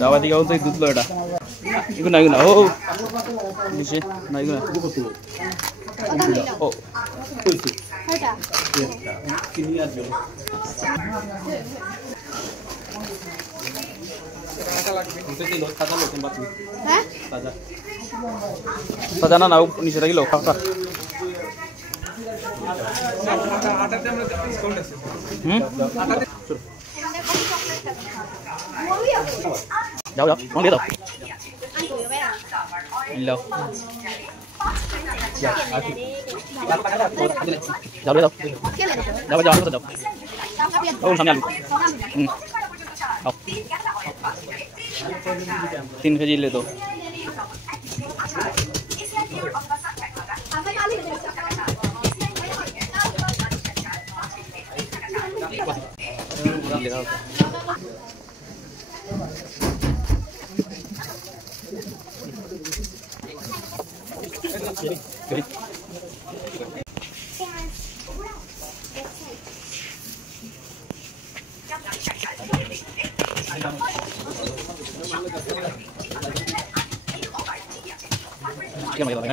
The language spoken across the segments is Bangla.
Dapat ikaw ito yung dutlo dah. Iku na. Oh. Ini sih. Na iku na. Oh. Taza na naw ni sira kilo. Đâu, con biết rồi. Hello. Đâu biết đâu. Đâu bây giờ nó đâu. Không sao nha. Đâu. Tin cái gì lên đâu. Good. Cái này rồi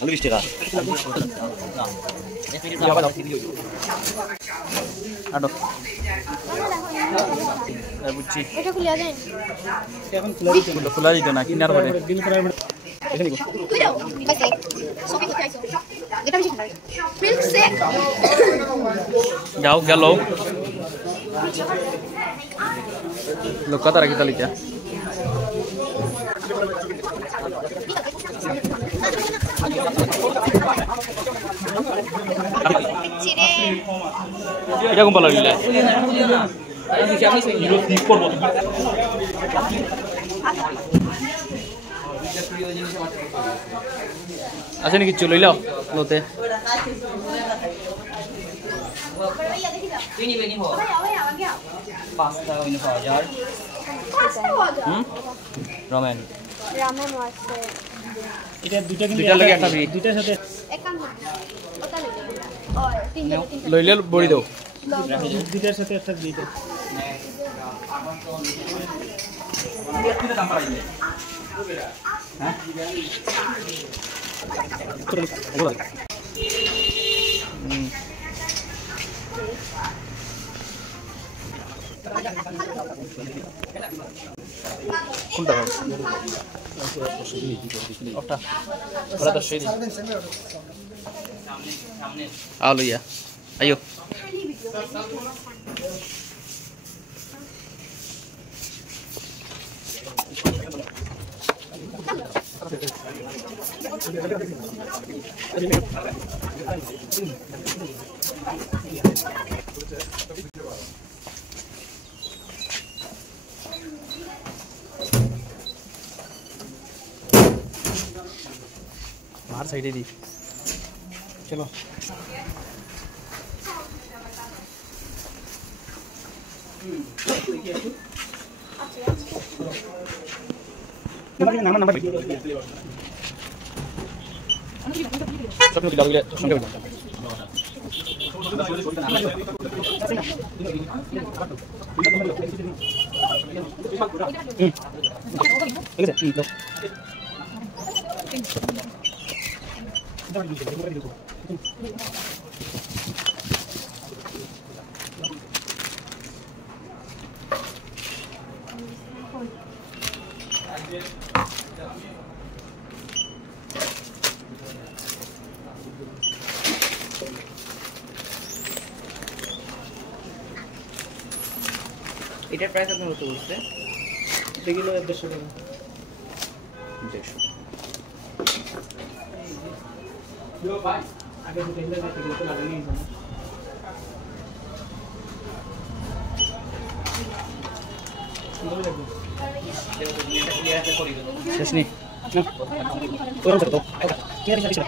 Lalu istirahat. Aduh. Buci. এটা খুলে দেন এখন খোলা দিত না কিনার পরে এখানে গো তুই দাও বাস সবই কোথায় আইছো এটা বেশি খাই মিল্ক শেক যাও গেল লোক কথা রাখি তালিকা এটা কোন পালা দিলা আছে নাকি চলে লাও লোতে পাস্তা ওই 9000 রামেন আছে এটা দুইটা লাগে একটা ফ্রি দুইটার সাথে এক কাম করো ওটা লই আর তিনটা লইলে বড়ি দাও দুইটার সাথে একটা দিতে কোনটা ওটা ওটা তো সেই আলো ইয়া আইও बाहर साइड ही दी चलो नंबर सब लोग डाल संगे এটার প্রাইস আপনার কত বলছে? এটা কিলো 150 টাকা। 150 লো ভাই আগে তো তেল দিতে গেলে তো লাগে নেই জানো। সুন্দর লাগবে। শেষ নেই না ওরকম তো কি আছে কিছু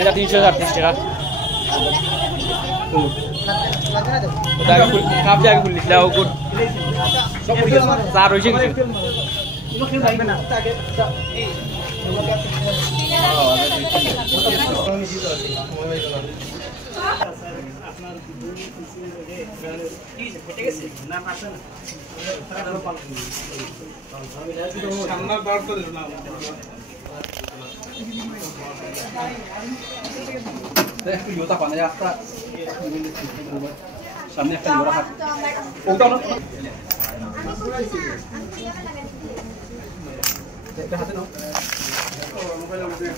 এটা 300 টাকা ওটা কাপ জায়গা খুললি দাও গুড সব করে চার হইছে কিছু ইনো খেল লাগবে না আগে এই আপনার কি ফেটে গেছে না আসে না সামনে বার করে না একটু ইয়োটা পানা রাস্তা সামনে একটা ইয়োরা হাত ওটা না এটা হাতে নাও মোবাইল আমাদের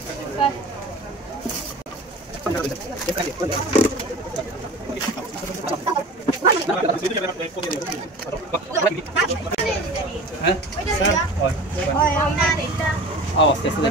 হ্যাঁ স্যার হয় আওয়াজ আসছে